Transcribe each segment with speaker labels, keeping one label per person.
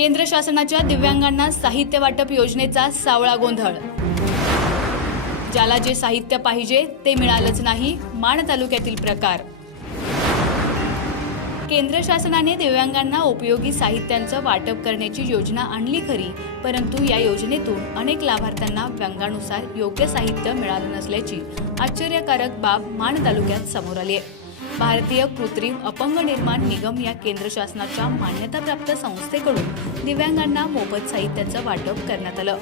Speaker 1: केंद्र शासनाच्या दिव्यांगांना साहित्य वाटप योजनेचा सावळा गोंधळ. ज्याला जे साहित्य पाहिजे ते मिळालंच नाही माण तालुक्यातील प्रकार. केंद्र शासनाने दिव्यांगांना उपयोगी साहित्यांचं वाटप करण्याची योजना आणली खरी परंतु या योजनेतून अनेक लाभार्थ्यांना व्यंगानुसार योग्य साहित्य मिळालं नसल्याची आश्चर्यकारक बाब माण तालुक्यात समोर आली आहे. भारतीय कृत्रिम अपंग निर्माण निगम या केंद्र शासनाच्या मान्यताप्राप्त संस्थेकडून दिव्यांगांना मोफत साहित्याचं वाटप करण्यात आलं.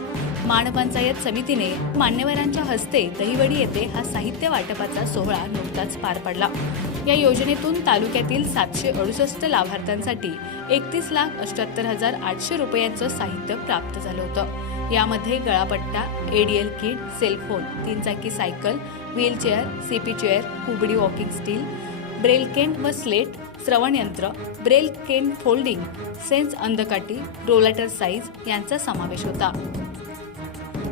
Speaker 1: माणपंचायत समितीने मान्यवरांच्या हस्ते दहिवडी येथे हा साहित्य वाटपाचा सोहळा नुकताच पार पडला. या योजनेतून तालुक्यातील सातशे अडुसष्ट लाभार्थ्यांसाठी एकतीस लाख अठ्याहत्तर हजार आठशे रुपयांचं साहित्य प्राप्त झालं होतं. यामध्ये गळापट्टा एडीएल किट सेलफोन तीन चाकी सायकल व्हीलचेअर सीपी चेअर कुबडी वॉकिंग स्टील ब्रेल केन व स्लेट श्रवण यंत्र ब्रेल केन फोल्डिंग सेन्स अंधकाठी रोलॅटर साईज यांचा समावेश होता.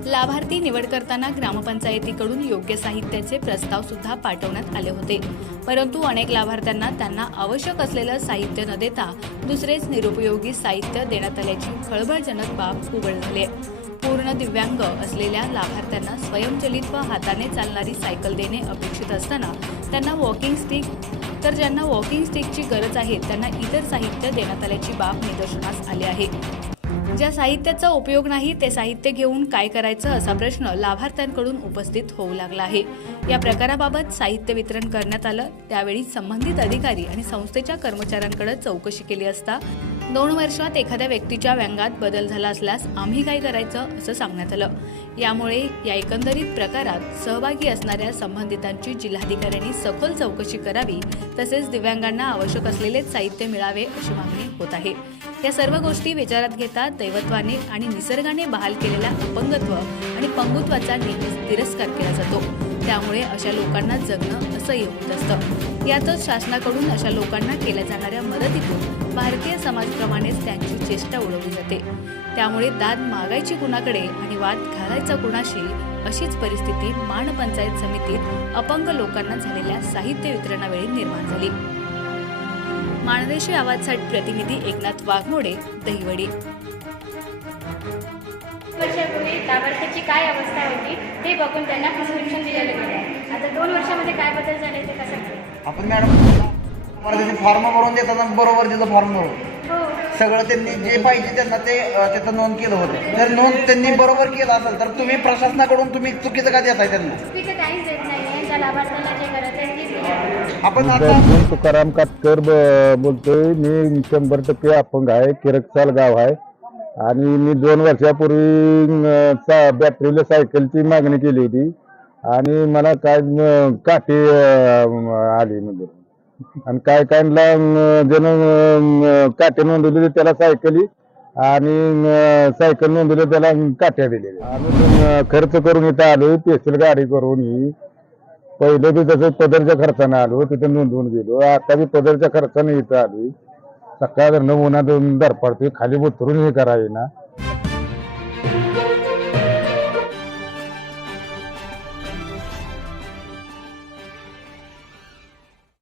Speaker 1: लाभार्थी निवड करताना ग्रामपंचायतीकडून योग्य साहित्याचे प्रस्ताव सुद्धा पाठवण्यात आले होते. परंतु अनेक लाभार्थ्यांना त्यांना आवश्यक असलेलं साहित्य न देता दुसरेच निरुपयोगी साहित्य देण्यात आल्याची खळबळजनक बाब उघड झाली आहे. पूर्ण दिव्यांग असलेल्या लाभार्थ्यांना स्वयंचलित व हाताने चालणारी सायकल देणे अपेक्षित असताना त्यांना वॉकिंग स्टिक तर ज्यांना वॉकिंग स्टिकची गरज आहे त्यांना इतर साहित्य देण्यात आल्याची बाब निदर्शनास आली आहे. ज्या साहित्याचा उपयोग नाही ते साहित्य घेऊन काय करायचं असा प्रश्न लाभार्थ्यांकडून उपस्थित होऊ लागला आहे. या प्रकाराबाबत साहित्य वितरण करण्यात आलं. त्यावेळी संबंधित अधिकारी आणि संस्थेच्या कर्मचाऱ्यांकडे चौकशी केली असता दोन वर्षात एखाद्या व्यक्तीच्या व्यंगात बदल झाला असल्यास आम्ही काय करायचं असं सांगण्यात आलं. यामुळे या एकंदरीत प्रकारात सहभागी असणाऱ्या संबंधितांची जिल्हाधिकाऱ्यांनी सखोल चौकशी करावी तसेच दिव्यांगांना आवश्यक असलेले साहित्य मिळावे अशी मागणी होत आहे. या सर्व गोष्टी विचारात घेता दैवत्वाने आणि निसर्गाने बहाल केलेल्या अपंगत्व आणि पंगुत्वाचा नेहमीच तिरस्कार केला जातो. त्यामुळे अशा लोकांना जगणं असह्य होत असतं. यातच शासनाकडून अशा लोकांना केल्या जाणाऱ्या मदतीतून भारतीय समाजप्रमाणेच त्यांची चेष्टा उडवली जाते. त्यामुळे दाद मागायची कुणाकडे आणि वाद घालायचा कुणाशी अशीच परिस्थिती माण पंचायत समितीत अपंग लोकांना झालेल्या साहित्य वितरणावेळी निर्माण झाली. माणदेशी आवाजसाठी प्रतिनिधी एकनाथ वाघमोडे दहिवडी.
Speaker 2: वर्षापूर्वी लाभार्थ्याची काय अवस्था होती? बघून त्यांना प्रिस्क्रिप्शन दिलेलं गेलं आता दोन वर्षामध्ये काय बदल झाले ते कसं
Speaker 3: आपण मॅडम मला त्याचे फॉर्म भरून देतात बरोबर तिथं फॉर्म भरून.
Speaker 2: हो.
Speaker 3: सगळं त्यांनी जे पाहिजे त्यांना ते तिथं नोंद केलं होतं. जर नोंद त्यांनी बरोबर केलं असेल तर तुम्ही प्रशासनाकडून तुम्ही चुकीचं का देताय त्यांना? आपण
Speaker 4: तुकाराम कातकर ब- बोलतोय. मी शंभर टक्के अपंग आहे. किरकसाल गाव आहे. आणि मी दोन वर्षापूर्वी अं, बॅटरीला सायकलची मागणी केली होती. आणि मला काय काठी आली म्हणजे. आणि काय कायला जण अं, काठी नोंदवली त्याला सायकली आणि सायकल नोंदवली त्याला काठ्या दिलेल्या आम्ही खर्च करून इथं आलो स्पेशल गाडी करून ही. पहिलं बी जसं पदरच्या खर्चाने आलो तिथे नोंदवून गेलो. आता बी पदरच्या खर्चाने इथं आलो सकाळ धरणं उन्हात धरपडतोय खाली उतरून हे करावे ना.